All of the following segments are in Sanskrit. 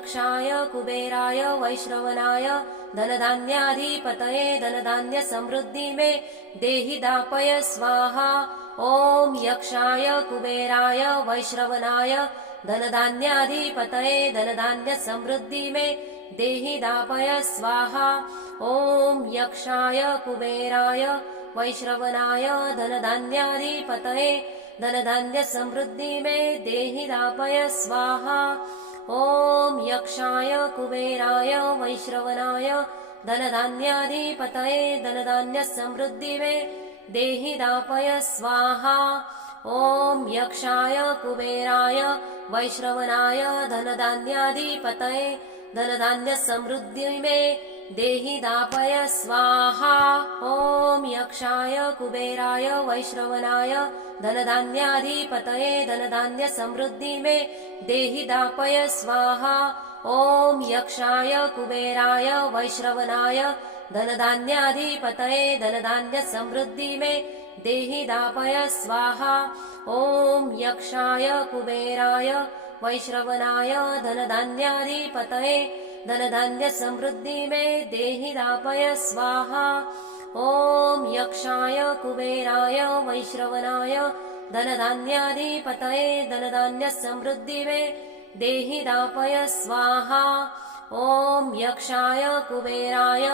यक्षाय कुबेराय वैश्रवणाय धनधान्याधिपतये धनधान्य समृद्धि में देहि दापय स्वाहा। ओम यक्षाय कुबेराय वैश्रवणाय धनधान्याधिपतये धनधान्य समृद्धि में देहि दापय स्वाहा। ओम यक्षाय कुबेराय वैश्रवणाय धनधान्याधिपतये धनधान्य समृद्धि में देहि दापय स्वाहा। ओम यक्षाय कुबेराय वैश्रवणाय धनधान्याधिपतये धनधान्य समृद्धि में देहि दापय स्वाहा। ओम यक्षाय कुबेराय वैश्रवणाय धनधान्याधिपतये धनधान्य समृद्धि में देहि दापय स्वाहा। ओम यक्षाय कुबेराय वैश्रवणाय धनधान्याधिपतये धनधान्य समृद्धि में देहि दापय स्वाहा। ओम यक्षाय कुबेराय वैश्रवणाय धनधान्याधिपतये धनधान्य समृद्धि में देहि दापय स्वाहा। ओम यक्षाय कुबेराय वैश्रवणाय धनधान्याधिपतये धनधान्य समृद्धि में देहि दापय स्वाहा। ओम यक्षाय कुबेराय वैश्रवणाय धनधान्याधिपतये धनधान्य समृद्धि में देहि दापय स्वाहा। ओम यक्षाय कुबेराय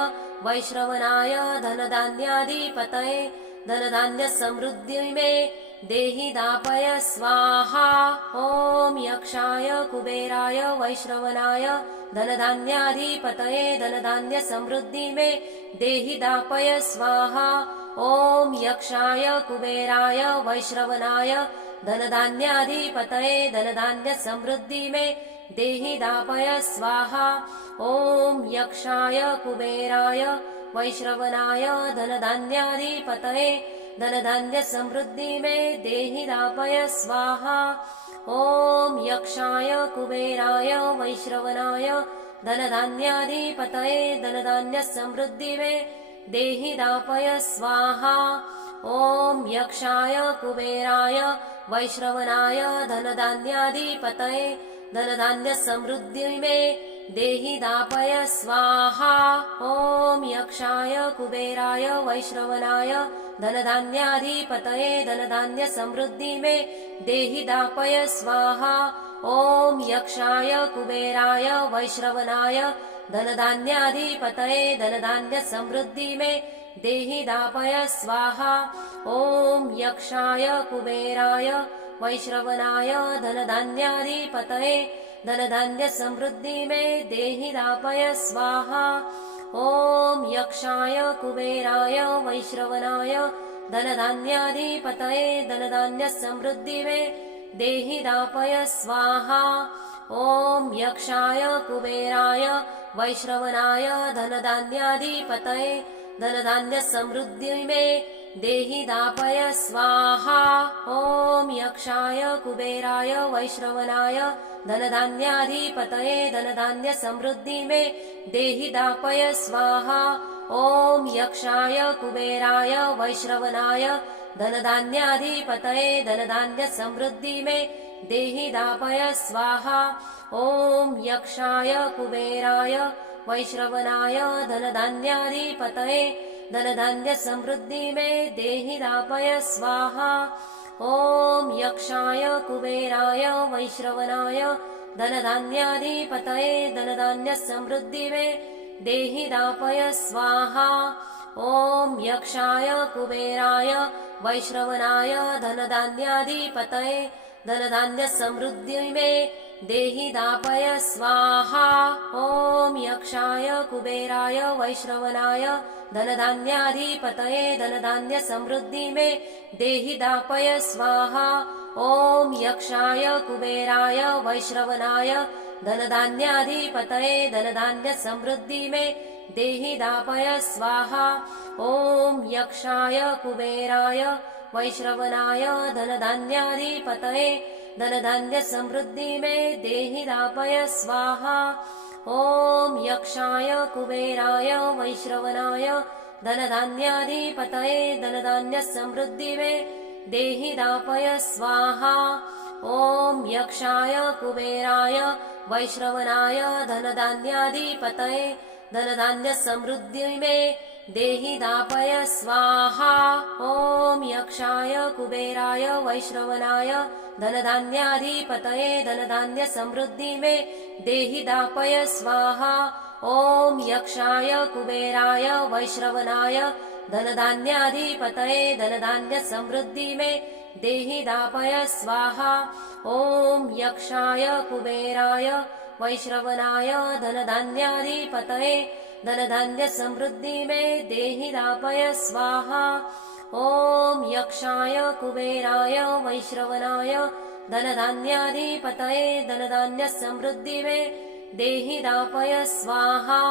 वैश्रवणाय धनधान्याधिपतये धनधान्य समृद्धि में देहि दापय स्वाहा। ओम यक्षाय कुबेराय वैश्रवणाय धनधान्याधिपतये धनधान्य समृद्धि में देहि दापय स्वाहा। ओम यक्षाय कुबेराय वैश्रवणाय धनधान्याधिपतये धनधान्य समृद्धि में देहि दापय स्वाहा। ओम यक्षाय कुबेराय वैश्रवणाय धनधान्याधिपतये धनधान्य समृद्धि में देहि दापय स्वाहा। ओम यक्षाय कुबेराय वैश्रवणाय धनधान्याधिपतये धनधान्य समृद्धि में देहि दापय स्वाहा। ओम यक्षाय कुबेराय वैश्रवणाय धनधान्याधिपतये धनधान्य समृद्धि में देहि दापय स्वाहा। ओम यक्षाय कुबेराय वैश्रवणाय धनधान्याधिपतये धनधान्य समृद्धि में देहि दापय स्वाहा। ओम यक्षाय कुबेराय वैश्रवणाय धनधान्याधिपतये धनधान्य समृद्धि में देहि दापय स्वाहा। ओम यक्षाय कुबेराय वैश्रवणाय धनधान्याधिपतये धनधान्य समृद्धि में देहि दापय स्वाहा। ओम यक्षाय कुबेराय वैश्रवणाय धनधान्याधिपतये धनधान्य समृद्धि में देहि दापय स्वाहा। ओम यक्षाय कुबेराय वैश्रवणाय धनधान्याधिपतये धनधान्य समृद्धि में देहि दापय स्वाहा। ओम यक्षाय कुबेराय वैश्रवणाय धनधान्याधिपतये धनधान्य समृद्धि में देहि दापय स्वाहा। ओम यक्षाय कुबेराय वैश्रवणाय धनधान्याधिपतये धनधान्य समृद्धि में देहि दापय स्वाहा। ओम यक्षाय कुबेराय वैश्रवणाय धनधान्याधिपतये धनधान्य समृद्धि में देहि दापय स्वाहा। ओम यक्षाय कुबेराय वैश्रवणाय धनधान्याधिपतये धनधान्य समृद्धि में देहि दापय स्वाहा। ओम यक्षाय कुबेराय वैश्रवणाय धनधान्याधिपतये धनधान्य समृद्धि में देहि दापय स्वाहा। ओम यक्षाय कुबेराय वैश्रवणाय धनधान्याधिपतये धनधान्य समृद्धि में देहि दापय स्वाहा। ओम यक्षाय कुबेराय वैश्रवणाय धनधान्याधिपतये धनधान्य समृद्धि में देहि दापय स्वाहा। ओम यक्षाय कुबेराय वैश्रवणाय धनधान्याधिपतये धनधान्य समृद्धि में देहि दापय स्वाहा। ओम यक्षाय कुबेराय वैश्रवणाय धनधान्याधिपतये धनधान्य समृद्धि में देहि दापय स्वाहा। ॐ यक्षाय कुबेराय वैश्रवणाय धनधान्याधिपतये धनधान्यसमृद्धिमे देहि दापय स्वाहा। ॐ यक्षाय कुबेराय वैश्रवणाय धनधान्याधिपतये धनधान्यसमृद्धिमे देहि दापय स्वाहा। ॐ यक्षाय कुबेराय वैश्रवणाय धनधान्याधिपतये धनधान्यसमृद्धिमे देहि दापय स्वाहा। ॐ यक्षाय कुबेराय वैश्रवणाय धनधान्याधिपतये धनधान्यसमृद्धिमे देहि दापय स्वाहा। ॐ यक्षाय कुबेराय वैश्रवणाय धनधान्याधिपतये धनधान्यसमृद्धिमे देहि दापय स्वाहा।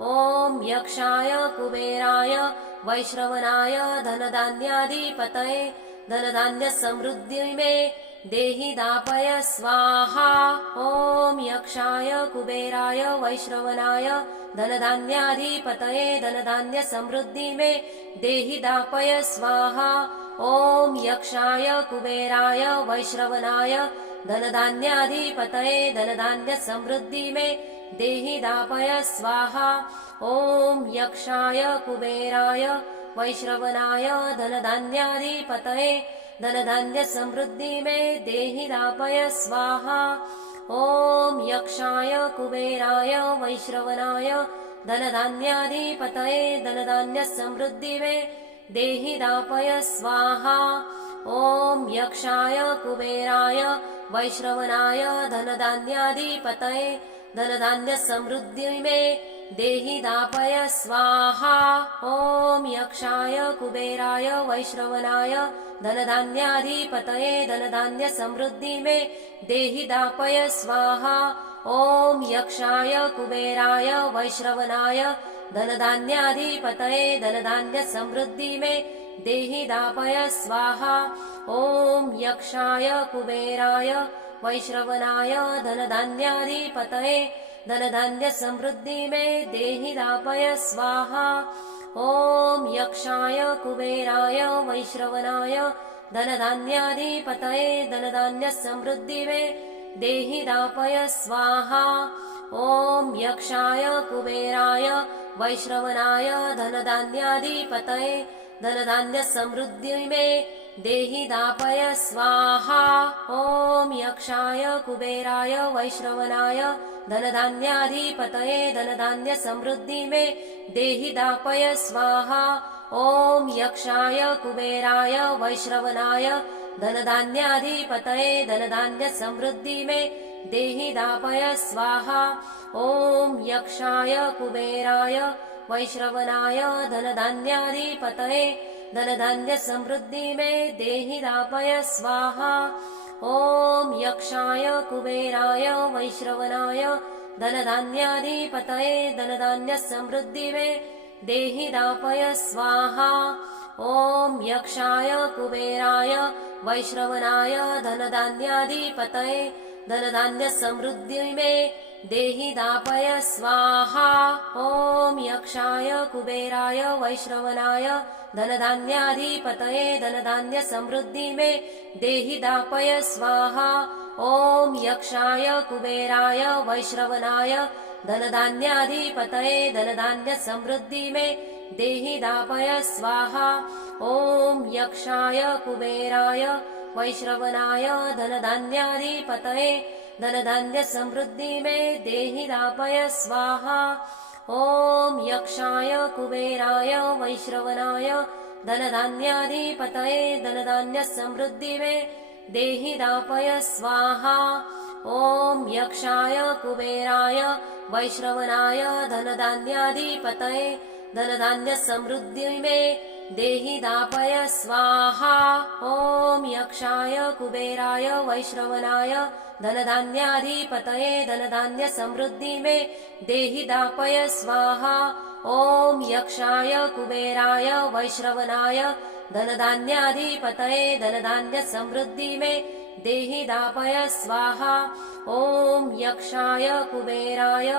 ॐ यक्षाय कुबेराय वैश्रवणाय धनधान्याधिपतये धनधान्यसमृद्धिमे देहि दापय स्वाहा। ॐ यक्षाय कुबेराय वैश्रवणाय धनधान्याधिपतये धनधान्यसमृद्धिमे देहि दापय स्वाहा। ॐ यक्षाय कुबेराय वैश्रवणाय धनधान्याधिपतये धनधान्यसमृद्धिमे देहि दापय स्वाहा। ॐ यक्षाय कुबेराय वैश्रवणाय धनधान्याधिपतये धनधान्यसमृद्धिमे देहि दापय स्वाहा। ॐ यक्षाय कुबेराय वैश्रवणाय धनधान्याधिपतये धनधान्यसमृद्धिमे देहि दापय स्वाहा। ॐ यक्षाय कुबेराय वैश्रवणाय धनधान्याधिपतये धनधान्यसमृद्धिमे देहि दापय स्वाहा। ॐ यक्षाय कुबेराय वैश्रवणाय धनधान्याधिपतये धनधान्यसमृद्धिमे देहि दापय स्वाहा। ॐ यक्षाय कुबेराय वैश्रवणाय धनधान्याधिपतये धनधान्यसमृद्धिमे देहि दापय स्वाहा। ॐ यक्षाय कुबेराय वैश्रवणाय धनधान्याधिपतये धनधान्यसमृद्धिमे देहि दापय स्वाहा। ॐ यक्षाय कुबेराय वैश्रवणाय धनधान्याधिपतये धनधान्यसमृद्धिमे देहि दापय स्वाहा। ॐ यक्षाय कुबेराय वैश्रवणाय धनधान्याधिपतये धनधान्यसमृद्धिमे देहि दापय स्वाहा। ॐ यक्षाय कुबेराय वैश्रवणाय धनधान्याधिपतये धनधान्यसमृद्धिमे देहि दापय स्वाहा। ॐ यक्षाय कुबेराय वैश्रवणाय धनधान्याधिपतये धनधान्यसमृद्धिमे देहि दापय स्वाहा। ॐ यक्षाय कुबेराय वैश्रवणाय धनधान्याधिपतये धनधान्यसमृद्धिमे देहि दापय स्वाहा। ॐ यक्षाय कुबेराय वैश्रवणाय धनधान्याधिपतये धनधान्यसमृद्धिमे देहि दापय स्वाहा। ॐ यक्षाय कुबेराय वैश्रवणाय धनधान्याधिपतये धनधान्यसमृद्धिमे देहि दापय स्वाहा। ॐ यक्षाय कुबेराय वैश्रवणाय धनधान्याधिपतये धनधान्यसमृद्धिमे देहि दापय स्वाहा। ॐ यक्षाय कुबेराय वैश्रवणाय धनधान्याधिपतये धनधान्यसमृद्धिमे देहि दापय स्वाहा। ॐ यक्षाय कुबेराय वैश्रवणाय धनधान्याधिपतये धनधान्यसमृद्धिमे देहि दापय स्वाहा। ॐ यक्षाय कुबेराय वैश्रवणाय धनधान्याधिपतये धनधान्यसमृद्धिमे देहि दापय स्वाहा। ॐ यक्षाय कुबेराय वैश्रवणाय धनधान्याधिपतये धनधान्यसमृद्धिमे देहि दापय स्वाहा। ॐ यक्षाय कुबेराय वैश्रवणाय धनधान्याधिपतये धनधान्यसमृद्धिमे देहि दापय स्वाहा। ॐ यक्षाय कुबेराय वैश्रवणाय धनधान्याधिपतये धनधान्यसमृद्धिमे देहि दापय स्वाहा। ॐ यक्षाय कुबेराय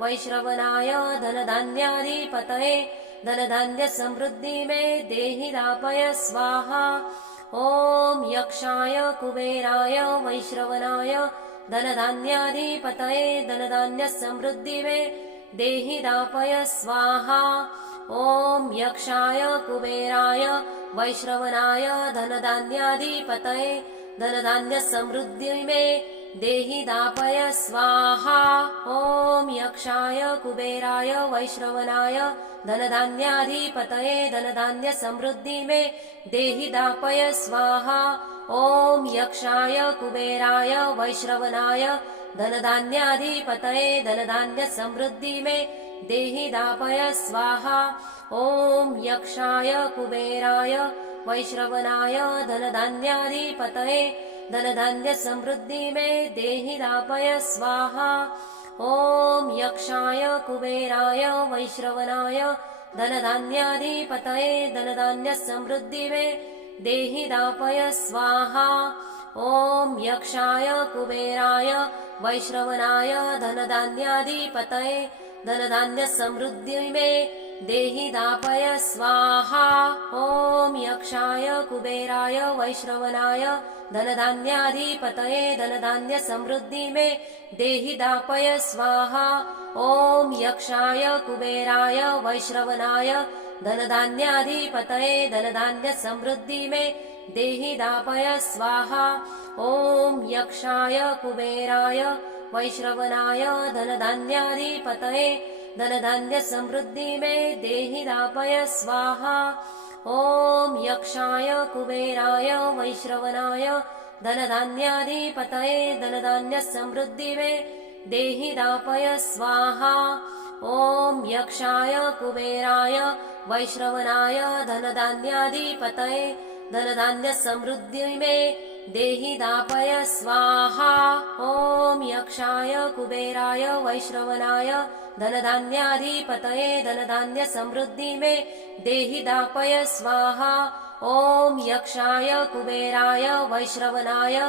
वैश्रवणाय धनधान्याधिपतये धनधान्यसमृद्धिमे देहि दापय स्वाहा। ॐ यक्षाय कुबेराय वैश्रवणाय धनधान्याधिपतये धनधान्यसमृद्धिमे देहि दापय स्वाहा ॐ यक्षाय कुबेराय वैश्रवणाय धनधान्याधिपतये धनधान्यसमृद्धिमे देहि दापय स्वाहा ॐ यक्षाय कुबेराय वैश्रवणाय धनधान्याधिपतये धनधान्यसमृद्धिमे देहि दापय स्वाहा ॐ यक्षाय कुबेराय वैश्रवणाय धनधान्याधिपतये धनधान्यसमृद्धिमे देहि दापय स्वाहा ॐ यक्षाय कुबेराय वैश्रवणाय धनधान्याधिपतये धनधान्यसमृद्धिमे देहि दापय स्वाहा ॐ यक्षाय कुबेराय वैश्रवणाय धनधान्याधिपतये धनधान्यसमृद्धिमे देहि दापय स्वाहा ॐ यक्षाय कुबेराय वैश्रवणाय धनधान्याधिपतये धनधान्यसमृद्धिमे देहि दापय स्वाहा ॐ यक्षाय कुबेराय वैश्रवणाय धनधान्याधिपतये धनधान्यसमृद्धिमे देहि दापय स्वाहा ॐ यक्षाय कुबेराय वैश्रवणाय धनधान्याधिपतये धनधान्यसमृद्धिमे देहि दापय स्वाहा ॐ यक्षाय कुबेराय वैश्रवणाय धनधान्याधिपतये धनधान्यसमृद्धिमे देहि दापय स्वाहा ॐ यक्षाय कुबेराय वैश्रवणाय धनधान्याधिपतये धनधान्यसमृद्धिमे देहि दापय स्वाहा ॐ यक्षाय कुबेराय वैश्रवणाय धनधान्याधिपतये धनधान्यसमृद्धिमे देहि दापय स्वाहा ॐ यक्षाय कुबेराय वैश्रवणाय धनधान्याधिपतये धनधान्यसमृद्धिमे देहि दापय स्वाहा ॐ यक्षाय कुबेराय वैश्रवणाय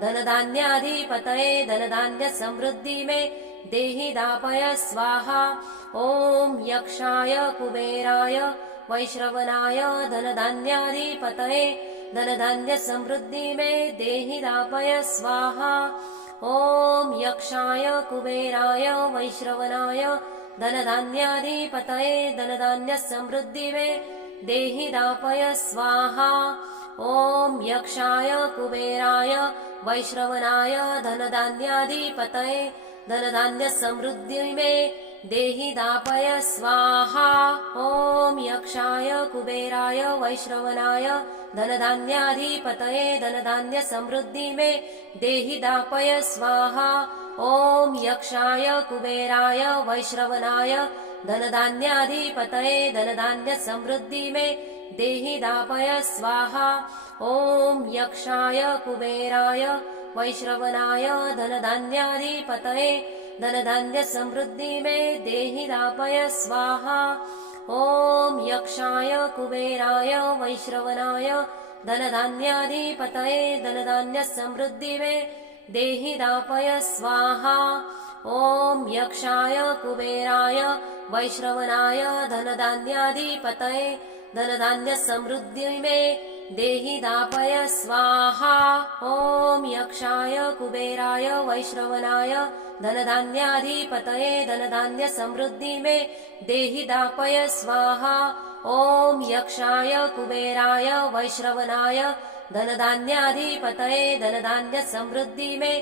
धनधान्याधिपतये धनधान्यसमृद्धिमे देहि दापय स्वाहा ॐ यक्षाय कुबेराय वैश्रवणाय धनधान्याधिपतये धनधान्यसमृद्धिमे देहि दापय स्वाहा ॐ यक्षाय कुबेराय वैश्रवणाय धनधान्याधिपतये धनधान्यसमृद्धिमे देहि दापय स्वाहा ॐ यक्षाय कुबेराय वैश्रवणाय धनधान्याधिपतये धनधान्यसमृद्धिमे देहि दापय स्वाहा ॐ यक्षाय कुबेराय वैश्रवणाय धनधान्याधिपतये धनधान्यसमृद्धिमे देहि दापय स्वाहा ॐ यक्षाय कुबेराय वैश्रवणाय धनधान्याधिपतये धनधान्यसमृद्धिमे देहि दापय स्वाहा ॐ यक्षाय कुबेराय वैश्रवणाय धनधान्याधिपतये धनधान्यसमृद्धिमे देहि दापय स्वाहा ॐ यक्षाय कुबेराय वैश्रवणाय धनधान्याधिपतये धनधान्यसमृद्धिमे देहि दापय स्वाहा ॐ यक्षाय कुबेराय वैश्रवणाय धनधान्याधिपतये धनधान्यसमृद्धिमे देहि दापय स्वाहा ॐ यक्षाय कुबेराय वैश्रवणाय धनधान्याधिपतये धनधान्यसमृद्धिमे देहि दापय स्वाहा ॐ यक्षाय कुबेराय वैश्रवणाय धनधान्याधिपतये धनधान्यसमृद्धिमे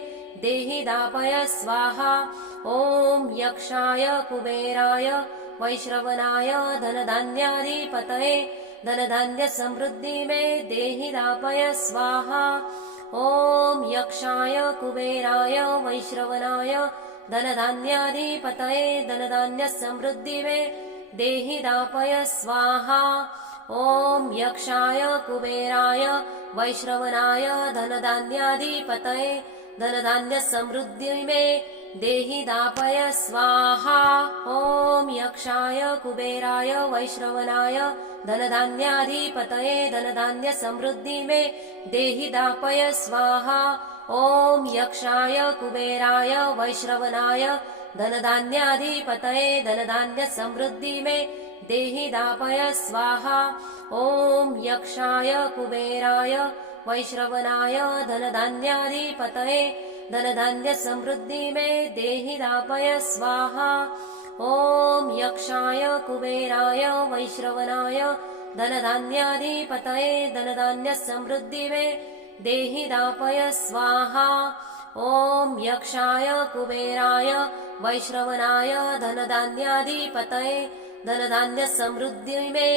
देहि दापय स्वाहा ॐ यक्षाय कुबेराय वैश्रवणाय धनधान्याधिपतये धनधान्यसमृद्धिमे देहि दापय स्वाहा ॐ यक्षाय कुबेराय वैश्रवणाय धनधान्याधिपतये धनधान्यसमृद्धिमे देहि दापय स्वाहा ॐ यक्षाय कुबेराय वैश्रवणाय धनधान्याधिपतये धनधान्यसमृद्धिमे देहि दापय स्वाहा ॐ यक्षाय कुबेराय वैश्रवणाय धनधान्याधिपतये धनधान्यसमृद्धिमे देहि दापय स्वाहा ॐ यक्षाय कुबेराय वैश्रवणाय धनधान्याधिपतये धनधान्यसमृद्धिमे देहि दापय स्वाहा ॐ यक्षाय कुबेराय वैश्रवणाय धनधान्याधिपतये धनधान्यसमृद्धि मे देहि दापय स्वाहा। ॐ यक्षाय कुबेराय वैश्रवणाय धनधान्याधिपतये धनधान्यसमृद्धि मे देहि दापय स्वाहा। ॐ यक्षाय कुबेराय वैश्रवणाय धनधान्याधिपतये धनधान्यसमृद्धि मे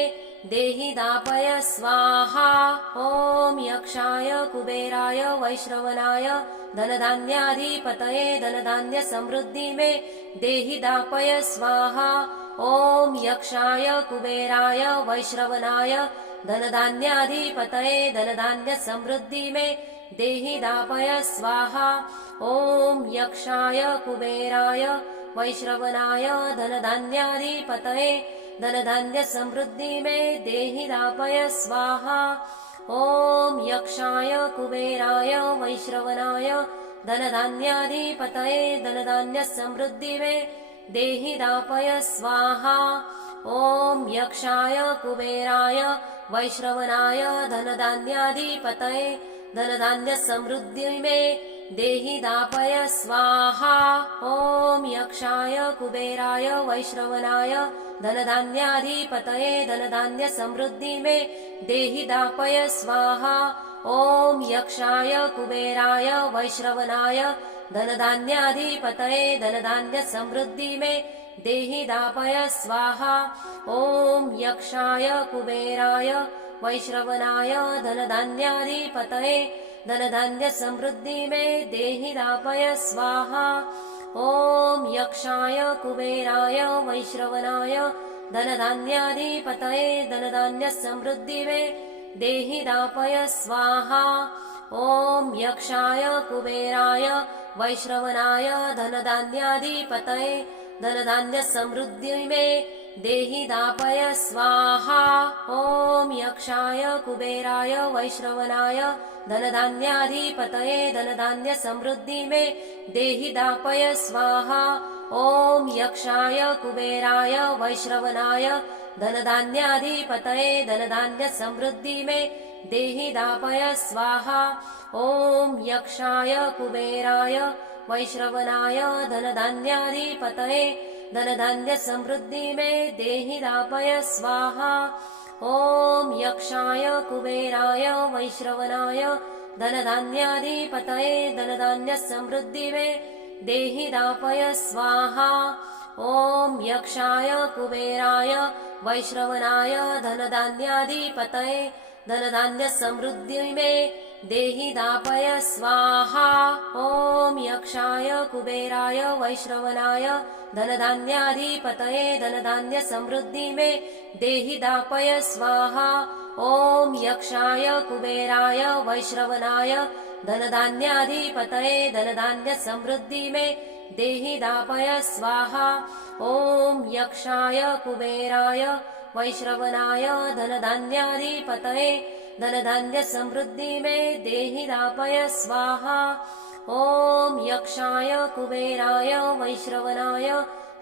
देहि दापय स्वाहा। ॐ यक्षाय कुबेराय वैश्रवणाय धनधान्याधिपतये धनधान्यसमृद्धि मे देहि दापय स्वाहा। ॐ यक्षाय कुबेराय वैश्रवणाय धनधान्याधिपतये धनधान्यसमृद्धि मे देहि दापय स्वाहा। ॐ यक्षाय कुबेराय वैश्रवणाय धनधान्याधिपतये धनधान्यसमृद्धि मे देहि दापय स्वाहा। ॐ यक्षाय कुबेराय वैश्रवणाय धनधान्याधिपतये धनधान्यसमृद्धि मे देहि दापय स्वाहा। ॐ यक्षाय कुबेराय वैश्रवणाय धनधान्याधिपतये धनधान्यसमृद्धि मे देहि दापय स्वाहा। ॐ यक्षाय कुबेराय वैश्रवणाय धनधान्याधिपतये धनधान्यसमृद्धि मे देहि दापय स्वाहा। ॐ यक्षाय कुबेराय वैश्रवणाय धनधान्याधिपतये धनधान्यसमृद्धि मे देहि दापय स्वाहा। ॐ यक्षाय कुबेराय वैश्रवणाय धनधान्याधिपतये धनधान्यसमृद्धि मे देहि दापय स्वाहा। ॐ यक्षाय कुबेराय वैश्रवणाय धनधान्याधिपतये धनधान्यसमृद्धि मे देहि दापय स्वाहा। ॐ यक्षाय कुबेराय वैश्रवणाय धनधान्याधिपतये धनधान्यसमृद्धि मे देहि दापय स्वाहा। ॐ यक्षाय कुबेराय वैश्रवणाय धनधान्याधिपतये धनधान्यसमृद्धि मे देहि दापय स्वाहा। ॐ यक्षाय कुबेराय वैश्रवणाय धनधान्याधिपतये धनधान्यसमृद्धि मे देहि दापय स्वाहा। ॐ यक्षाय कुबेराय वैश्रवणाय धनधान्याधिपतये धनधान्यसमृद्धि मे देहि दापय स्वाहा। ॐ यक्षाय कुबेराय वैश्रवणाय धनधान्याधिपतये धनधान्यसमृद्धि मे देहि दापय स्वाहा। ॐ यक्षाय कुबेराय वैश्रवणाय धनधान्याधिपतये धनधान्यसमृद्धि मे देहि दापय स्वाहा। ॐ यक्षाय कुबेराय वैश्रवणाय धनधान्याधिपतये धनधान्यसमृद्धि मे देहि दापय स्वाहा। ॐ यक्षाय कुबेराय वैश्रवणाय धनधान्याधिपतये धनधान्यसमृद्धि मे देहि दापय स्वाहा। ॐ यक्षाय कुबेराय वैश्रवणाय धनधान्याधिपतये धनधान्यसमृद्धि मे देहि दापय स्वाहा। ॐ यक्षाय कुबेराय वैश्रवणाय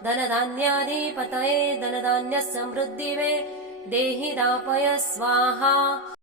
धनधान्याधिपतये धनधान्यसमृद्धि मे देहि दापय स्वाहा।